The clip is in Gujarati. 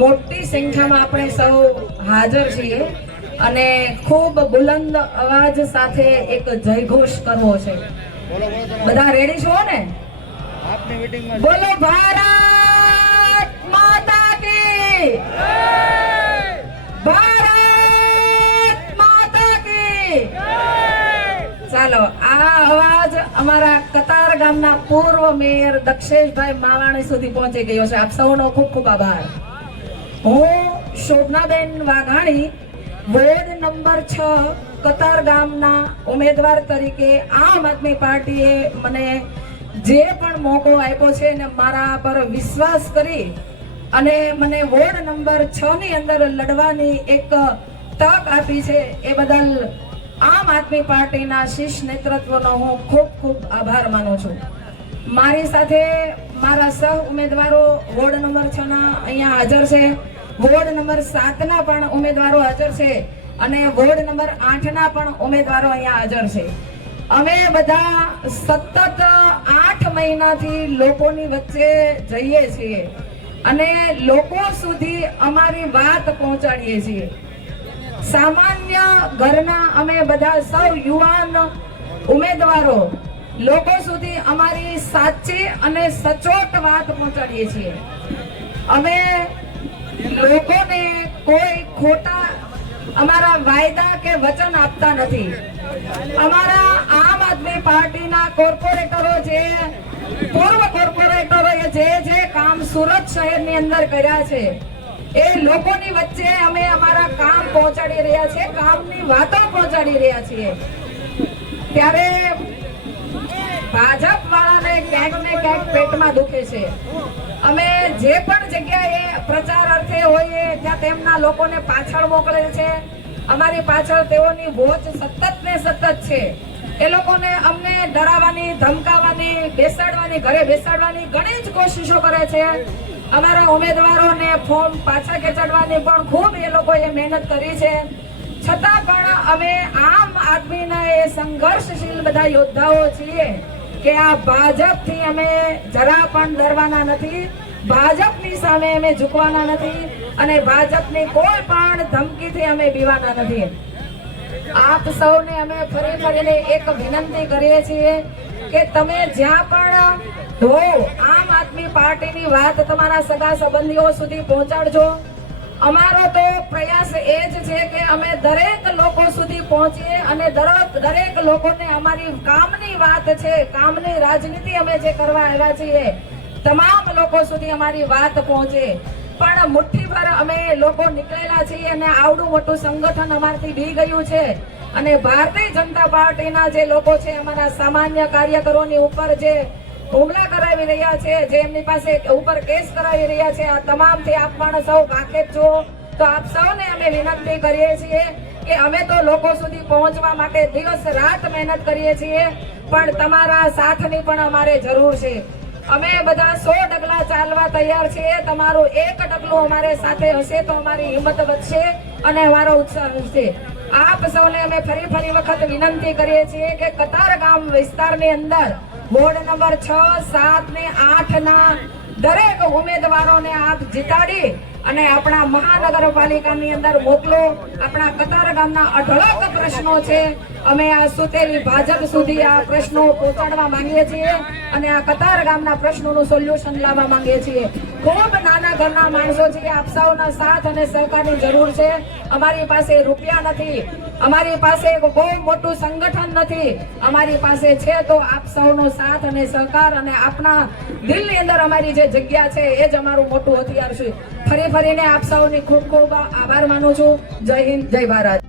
મોટી સંખ્યામાં આપણે સૌ હાજર છીએ અને ખૂબ બુલંદ અવાજ સાથે એક જયઘોષ કરવો છે. બધા રેડી છો ને? બોલો ભારત માતા કી જય! ભારત માતા કી જય! ચાલો, આ અવાજ અમારા કતાર ગામના પૂર્વ મેયર દક્ષેશભાઈ માવાણી સુધી પહોંચી ગયો છે. આપ સૌનો ખૂબ ખૂબ આભાર. હું શોભનાબેન વાઘાણી, વોર્ડ નંબર 6 કતાર ગામના ઉમેદવાર તરીકે આમ આદમી પાર્ટીએ મને જે પણ મોકો આપ્યો છે ને મારા પર વિશ્વાસ કરી અને મને વોર્ડ નંબર 6 ની અંદર લડવાની એક તક આપી છે, એ બદલ આમ આદમી પાર્ટીના શીર્ષ નેતૃત્વનો હું ખૂબ ખૂબ આભાર માનું છું. મારી સાથે મારા સહ ઉમેદવારો વોર્ડ નંબર 6 ના અહીંયા હાજર છે, વોર્ડ નંબર 7 ના પણ ઉમેદવારો હાજર છે અને વોર્ડ નંબર 8 ના પણ ઉમેદવારો અહીંયા હાજર છે. અમે બધા સતત 8 મહિનાથી લોકોની વચ્ચે જઈએ છીએ અને લોકો સુધી અમારી વાત પહોંચાડીએ છીએ. સામાન્ય ઘરના અમે બધા સૌ યુવાન ઉમેદવારો લોકો સુધી અમારી સાચી અને સચોટ વાત પહોંચાડીએ છીએ. અમે લોકોને કોઈ ખોટા અમારા વાયદા કે વચન આપતા નથી. અમારા આમ આદમી પાર્ટીના કોર્પોરેટરો જે પૂર્વ કોર્પોરેટરોએ જે કામ સુરત શહેરની અંદર કર્યા છે એ લોકોની વચ્ચે અમે અમારા કામ પહોંચાડી રહ્યા છીએ, કામની વાતો પહોંચાડી રહ્યા છીએ. ત્યારે ભાજપ વાળાને ક્યાંક ને ક્યાંક પેટમાં દુખે છે. અમે જે પણ જગ્યાએ પ્રચાર અર્થે હોઈએ ત્યાં તેમના લોકોને પાછળ મોકલે છે. અમારી પાછળ તેઓની વોચ સતત ને સતત છે. એ લોકોને અમને ડરાવવાની, ધમકાવવાની, બેસાડવાની, ઘરે બેસાડવાની ઘણી જ કોશિશો કરે છે. અમારા ઉમેદવારોને ફોર્મ પાછા ખેંચાડવાની પણ ખૂબ એ લોકોએ મહેનત કરી છે. છતાં પણ અમે આમ આદમીના એ સંઘર્ષશીલ બધા યોદ્ધાઓ છીએ કે આ ભાજપથી અમે જરા પણ ડરવાના નથી, ભાજપની સામે અમે ઝૂકવાના નથી અને ભાજપની કોઈ પણ ધમકીથી અમે બીવાના નથી. આપ સૌને અમે ફરી ફરીને એક વિનંતી કરીએ છીએ કે તમે જ્યાં પણ હો આમ આદમી પાર્ટીની વાત તમારા સગા સંબંધીઓ સુધી પહોંચાડજો. અમારો તો પ્રયાસ એ જ છે કે અમે દરેક લોકો સુધી પહોંચીએ અને દરેક લોકોને અમારી કામની વાત છે, કામની રાજનીતિ અમે જે કરવા આવ્યા છીએ તમામ લોકો સુધી અમારી વાત પહોંચે. પણ મુઠ્ઠીભર અમે લોકો નીકળેલા છીએ અને આવડું મોટું સંગઠન અમારથી બી ગયું છે અને ભારતીય જનતા પાર્ટીના જે લોકો છે અમારા સામાન્ય કાર્યકરોની ઉપર જે હુમલા કરાવી રહ્યા છે, જે એમની પાસે ઉપર કેસ કરાવી રહ્યા છે, આ તમામથી આપ પણ સૌ વાકેફ છો. તો આપ સૌને અમે વિનંતી કરીએ છીએ કે અમે તો લોકો સુધી પહોંચવા માટે દિવસ રાત મહેનત કરીએ છીએ, પણ તમારા સાથની પણ અમારે જરૂર છે. અમે બધા 100 ડગલા ચાલવા તૈયાર છીએ. તમારું એક ડગલું અમારે સાથે હશે તો અમારી હિંમત વધશે અને અમારો ઉત્સાહ વધશે. આપ સૌને અમે ફરી વખત વિનંતી કરીએ છીએ કે કતાર ગામ વિસ્તારની અંદર વોર્ડ નંબર 6, 7 ને 8 ના દરેક ઉમેદવારોને આપ જીતાડી અને આપણા મહાનગરપાલિકાની અંદર મોકલો. આપણા કતાર ગામના અઢળક પ્રશ્નો છે, અમે આ સુતેલી ભાજપ સુધી આ પ્રશ્નો પહોંચાડવા માંગીએ છીએ અને આ કતાર ગામના પ્રશ્નોનું સોલ્યુશન લાવવા માંગીએ છીએ. ખૂબ નાના ઘરના માણસો છે, આપ સૌના સાથ અને સહકારની જરૂર છે. અમારી પાસે રૂપિયા નથી, અમારી પાસે બહુ મોટું સંગઠન નથી, અમારી પાસે છે તો આપ સૌનો સાથ અને સહકાર અને આપના દિલની અંદર અમારી જે જગ્યા છે એ જ અમારું મોટું હથિયાર છે. ફરીને આપ સૌની ખૂબ ખૂબ આભાર માનું છું. જય હિન્દ, જય ભારત.